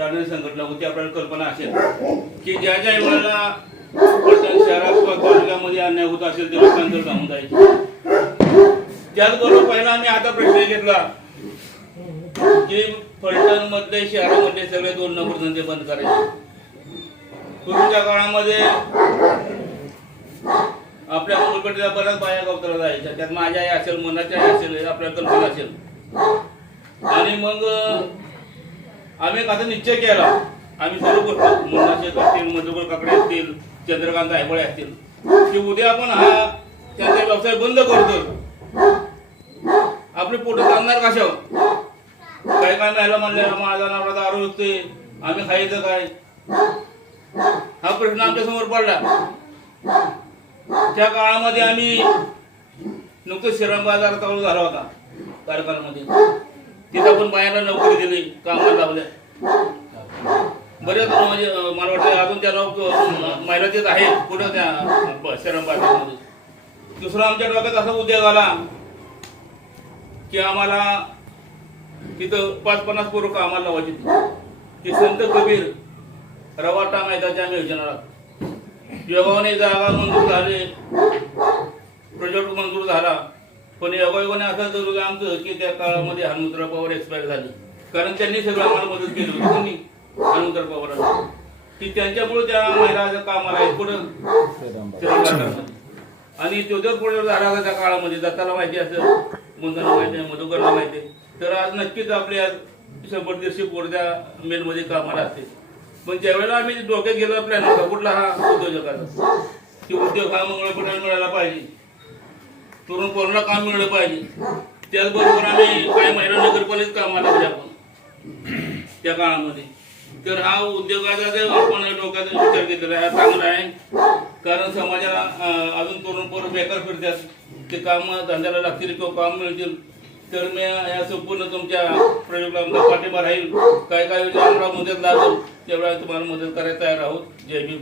करणारी संघटना होती आपल्याला कल्पना असेल की ज्या ज्या वेळेला शहरात किंवा तालुक्यामध्ये अन्याय होत असेल ते लोकांतर जाऊन जायचे. त्याचबरोबर पहिला आम्ही आता प्रश्न घेतला की फलटण मधले शहरामधले सगळे दोन नंबर धंदे बंद करायचे. पूर्वीच्या काळामध्ये आपल्या मुलकडीला बऱ्याच बाया गावताला जायच्या. त्यात माझ्या असेल मनाच्या असेल आपल्या कल्पना असेल. आणि मग आम्ही आता निश्चय केला. आम्ही सर्व करतो मुन्ना शेख असतील मधुकर काकडे असतील चंद्रकांत आयबळे असतील. की उद्या आपण हा त्यांचा व्यवसाय बंद करतो आपले पोट चालणार कशावर? काय काय नाही म्हणले माझा नवरा आरोग्य विकते आम्ही खायचं काय? हा प्रश्न आमच्यासमोर पडला. त्या काळामध्ये आम्ही नुकतं श्रीराम बाजार चालू झाला होता कार्यक्रमामध्ये तिथं पण बायाला नोकरी दिली कामाला लावल्या. बरेच म्हणजे मला वाटतं अजून त्या लोक महिला तिथं आहेत कुठं त्या ब- बाजारमध्ये दुसरा आमच्या डोक्यात असा उद्योग आला की आम्हाला तिथं पाच पन्नास पोरं कामाला लावायची ती संत कबीर रवाटा मैदाच्या आम्ही योजनाला योगाने जागा मंजूर झाले प्रोजेक्ट मंजूर झाला. पण योगायोगाने असं जरूर आमचं की त्या काळामध्ये हनुमंतराव पवार एक्सपायर झाले. कारण त्यांनी सगळं आम्हाला मदत केली होती. कोणी? हनुमंतराव पवारांना. की त्यांच्यामुळे त्या महिलाचं कामाला आहेत पुढं आणि तो पुढे झाला त्या काळामध्ये दत्ताला माहिती असेल मुंदाला माहिती आहे मधुकरला माहिती आहे तर आज नक्कीच आपल्या शंभर दीडशे पोरद्या मेलमध्ये कामाला असते पण ज्यावेळेला आम्ही डोक्यात गेलो प्लॅन होता कुठला हा उद्योजकाचा. की उद्योग हा मंगळपटाला मिळाला पाहिजे. तरुण पोरांना काम मिळलं पाहिजे. त्याचबरोबर आम्ही काही महिला नगरपालिकेत कामाला लागले आपण. त्या काळामध्ये. तर हा उद्योगाचा जो आपण डोक्याचा विचार केलेला आहे. चांगला आहे. कारण समाजाला अजून तरुण पोर बेकार फिरतात. ते काम धंद्याला लागतील किंवा काम मिळतील. तर मी या संपूर्ण तुमच्या प्रयोगाला आमचा पाठिंबा राहील. काय काय वेळेला आम्हाला मदत लागेल तेवढा तुम्हाला मदत करायला तयार आहोत. जय भीम